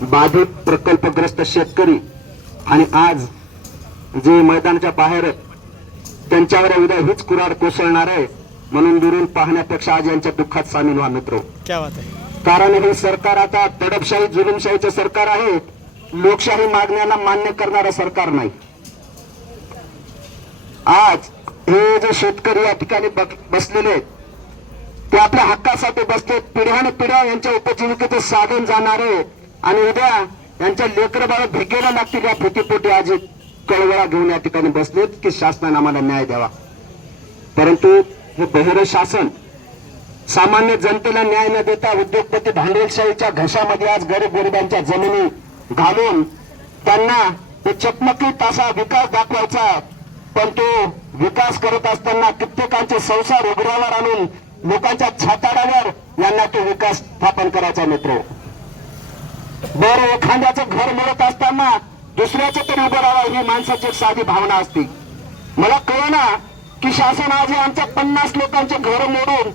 बाधित प्रकल्पग्रस्त शेतकरी आणि आज जे मैदानाच्या बाहेर त्यांच्यावर उद्या हीच कुराड कोसळणार आहे म्हणून दुरून पाहण्यापेक्षा आज यांच्या दुःखात सामील व्हा मित्र. कारण हे सरकार आता तडपशाही जुलुमशाहीचं सरकार आहे लोकशाही मागण्याला मान्य करणारं सरकार नाही. आज हे जे शेतकरी या ठिकाणी बसलेले आहेत ते आपल्या हक्कासाठी बसलेत पिढ्याने पिढ्या यांच्या उपजीविकेचे साधन जाणार आणि उद्या यांच्या लेकर बाळा भिकेला लागतील या भीतीपोटी आज कळवळा घेऊन या ठिकाणी बसलेत की शासनाने आम्हाला न्याय द्यावा. परंतु हे बहिर शासन सामान्य जनतेला न्याय न देता उद्योगपती भांडवलशाहीच्या घशामध्ये आज गरीब गरिबांच्या जमिनी घालून त्यांना चकमकी चकमकीत असा विकास दाखवायचा पण तो विकास करत असताना कित्येकांचे संसार उघड्यावर आणून लोकांच्या छाताडावर यांना तो विकास स्थापन करायचा मित्र. बर एखाद्याचं घर मिळत असताना दुसऱ्याचं तरी उभं राहावं ही माणसाची एक साधी भावना असते. मला कळना की शासन आज आमच्या पन्नास लोकांचे घर मोडून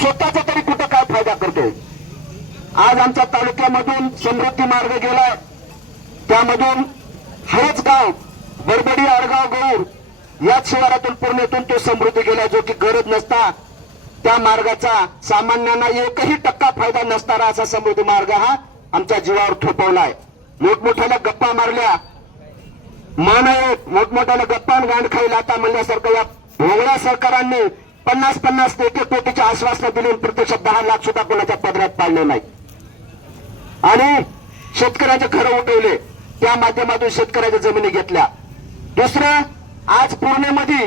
स्वतःचा तरी कुठं काय फायदा करतोय? आज आमच्या तालुक्यामधून समृद्धी मार्ग गेलाय. त्यामधून हरच गाव बडबडी आडगाव गौर याच शिवारातून पुण्यातून तो समृद्धी गेला जो की गरज नसता. त्या मार्गाचा सामान्यांना एकही टक्का फायदा नसणारा असा समृद्धी मार्ग हा आमच्या जीवावर थोपवलाय. मोठमोठ्याला गप्पा मारल्या. मान एक मोठमोठ्याला गप्पा गांड खाईल आता म्हणल्यासारखं या भोगळ्या सरकारांनी पन्नास पन्नास ते एक एक कोटीची आश्वासनं दिली प्रत्यक्षात दहा लाख सुद्धा कोणाच्या पदरात पाडले नाही आणि शेतकऱ्याचे घरं उठवले. त्या माध्यमातून शेतकऱ्याच्या जमिनी घेतल्या. दुसरं आज पुण्यामध्ये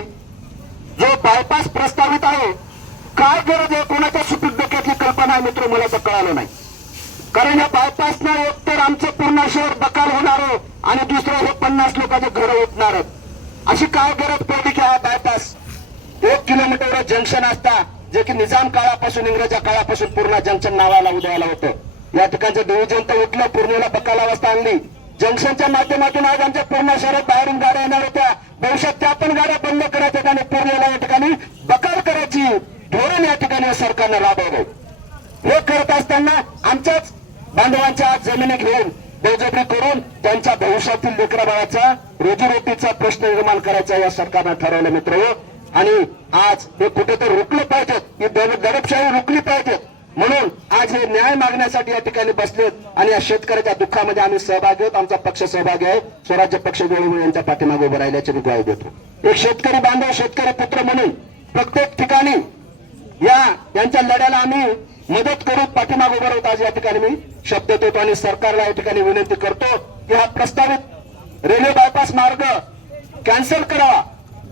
जो बायपास प्रस्तावित आहे काय गरज आहे? कोणाच्या सुपीक डोक्यातली कल्पना आहे मित्र? मला तर कळालं नाही. कारण या बायपासनं एक तर आमचं पूर्ण शहर बकाल होणार आणि दुसरं हे पन्नास लोकांचे घरं उठणार अशी काय गरज पडली की हा बायपास एक किलोमीटर जंक्शन असता जे की निजाम काळापासून इंग्रजा काळापासून पूर्ण जंक्शन नावाला उदयाला होतं. या ठिकाणचं डिव्हिजन तर उठलं पूर्णेला बकाल अवस्था आणली. जंक्शनच्या माध्यमातून आज आमच्या पूर्ण शहरात बाहेरून गाड्या येणार होत्या. भविष्यात त्या पण गाड्या बंद करायच्या ठिकाणी पूर्णेला या ठिकाणी बकाल करायची धोरण या ठिकाणी सरकारनं राबवलं हे करत असताना बांधवांच्या आज जमिनी घेऊन बळजबरी करून त्यांच्या भविष्यातील लेकराबाळाचा रोजीरोटीचा प्रश्न निर्माण करायचा या सरकारनं ठरवलं मित्र आणि आज हे कुठेतरी रुकलं पाहिजेत ही दर- दडपशाही रुकली पाहिजेत म्हणून आज हे न्याय मागण्यासाठी या ठिकाणी बसलेत आणि या शेतकऱ्याच्या दुःखामध्ये आम्ही सहभागी आहोत. आमचा पक्ष सहभागी आहे. स्वराज्य पक्ष वेळोवेळी यांच्या पाठीमागे उभं राहिल्याची मी ग्वाही देतो. एक शेतकरी बांधव शेतकरी पुत्र म्हणून प्रत्येक ठिकाणी या यांच्या लढ्याला आम्ही मदत करून पाठीमागे उभं राहत आज या ठिकाणी मी. शब्द देतो आणि सरकारला या ठिकाणी विनंती करतो की हा प्रस्तावित रेल्वे बायपास मार्ग कॅन्सल करावा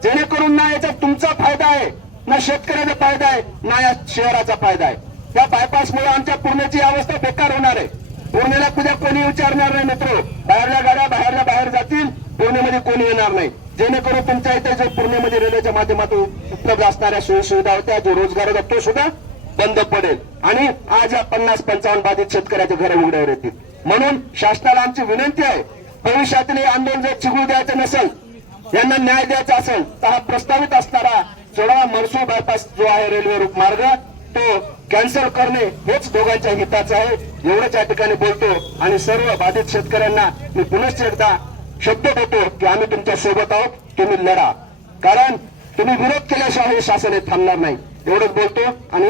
जेणेकरून ना याचा तुमचा फायदा आहे ना शेतकऱ्याचा फायदा आहे ना या शहराचा फायदा आहे. या बायपासमुळे आमच्या पुण्याची अवस्था बेकार होणार आहे. पुण्याला उद्या कोणी विचारणार नाही मित्र. बाहेरल्या गाड्या बाहेरल्या बाहेर जातील पुण्यामध्ये कोणी येणार नाही. जेणेकरून तुमच्या इथे जो पुण्यामध्ये रेल्वेच्या माध्यमातून उपलब्ध असणाऱ्या सोयी सुविधा होत्या जो रोजगार होता तो सुद्धा बंद पडेल. आणि आज या पन्नास पंचावन्न बाधित शेतकऱ्याचे घर उघड्यावर येतील. म्हणून शासनाला आमची विनंती आहे भविष्यातील हे आंदोलन जर चिघळू द्यायचं नसेल यांना न्याय द्यायचा असेल तर हा प्रस्तावित असणारा सोळा मरसूळ बायपास जो आहे रेल्वे रूप मार्ग तो कॅन्सल करणे हेच दोघांच्या हिताचं आहे. एवढंच या ठिकाणी बोलतो आणि सर्व बाधित शेतकऱ्यांना मी पुनश्च एकदा शब्द देतो की आम्ही तुमच्यासोबत आहोत तुम्ही लढा. कारण तुम्ही विरोध केल्याशिवाय हे शासन हे थांबणार नाही. एवढंच बोलतो आणि